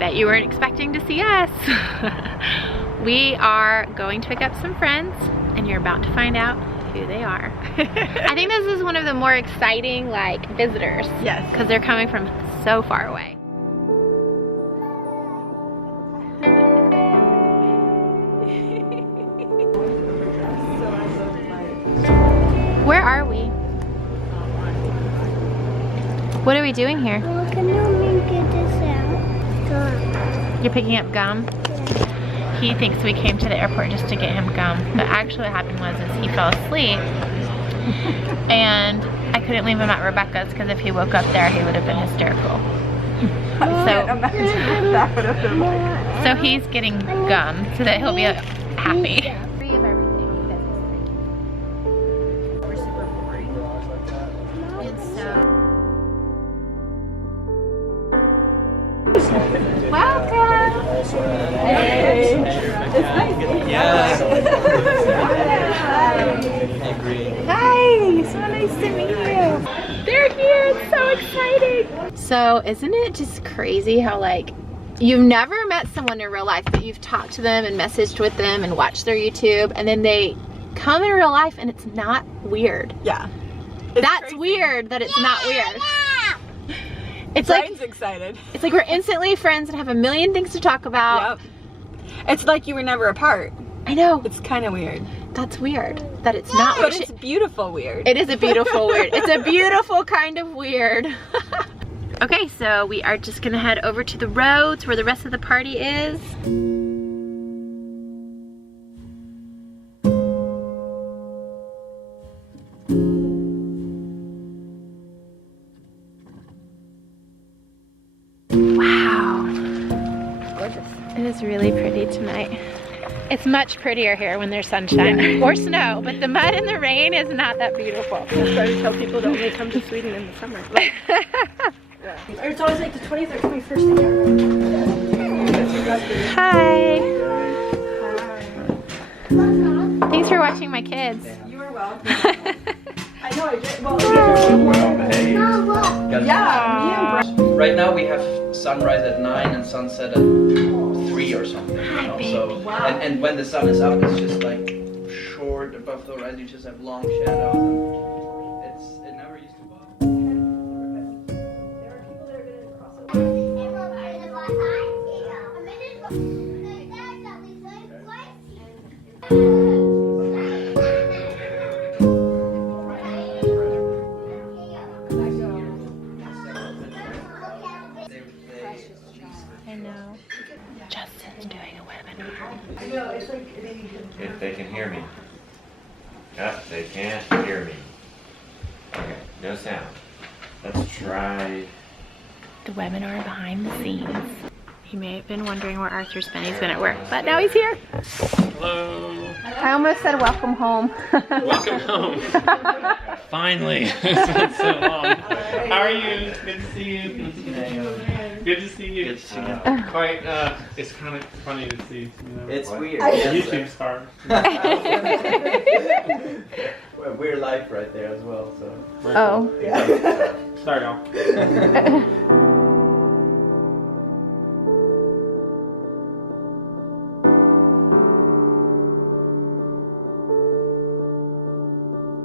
bet you weren't expecting to see us. We are going to pick up some friends, and you're about to find out who they are. I think this is one of the more exciting, like, visitors. Yes. Because they're coming from so far away. Where are we? What are we doing here? Well, can you make this out? You're picking up gum? He thinks we came to the airport just to get him gum, but actually what happened was he fell asleep and I couldn't leave him at Rebecca's because if he woke up there he would have been hysterical. So he's getting gum so that he'll be happy. We're super boring. Welcome! Hey. It's nice. Yeah. Hi! So nice to meet you. They're here. It's so exciting. So isn't it just crazy how, like, you've never met someone in real life, but you've talked to them and messaged with them and watched their YouTube, and then they come in real life and it's not weird. Yeah. That's crazy. weird that it's not weird. It's Brian's like excited. it's like we're instantly friends and have a million things to talk about. Yep. It's like you were never apart. I know. It's kind of weird. That's weird that it's not But weird. it's beautiful weird. It is a beautiful weird. It's a beautiful kind of weird. Okay, so we are just gonna head over to the roads where the rest of the party is. Wow. Gorgeous. It is really pretty tonight. It's much prettier here when there's sunshine or snow, but the mud and the rain is not that beautiful. That's why we tell people to only come to Sweden in the summer. Or it's always like the 20th or 21st thing. Hi. Thanks for watching my kids. You are welcome. I know, I did. Well, Well behaved. Yeah, me and Right now we have sunrise at 9 and sunset at 3 or something. You know? So, and when the sun is up, it's just like short above the horizon. You just have long shadows. And it never used to bother. there are people that are going to cross over. I know. Justin's doing a webinar. I know, it's like, If they can hear me. Yep, they can't hear me. Okay, no sound. Let's try. The webinar behind the scenes. You may have been wondering where Arthur's been. He's been at work, but now he's here. Hello. I almost said welcome home. Welcome home. Finally. It's been so long. How are you? Good to see you. Good to see you. Good to see you. Good to see you. Quite, it's kind of funny to see, you know. It's weird. YouTube star. We're live right there as well, so. Oh. Sorry, y'all.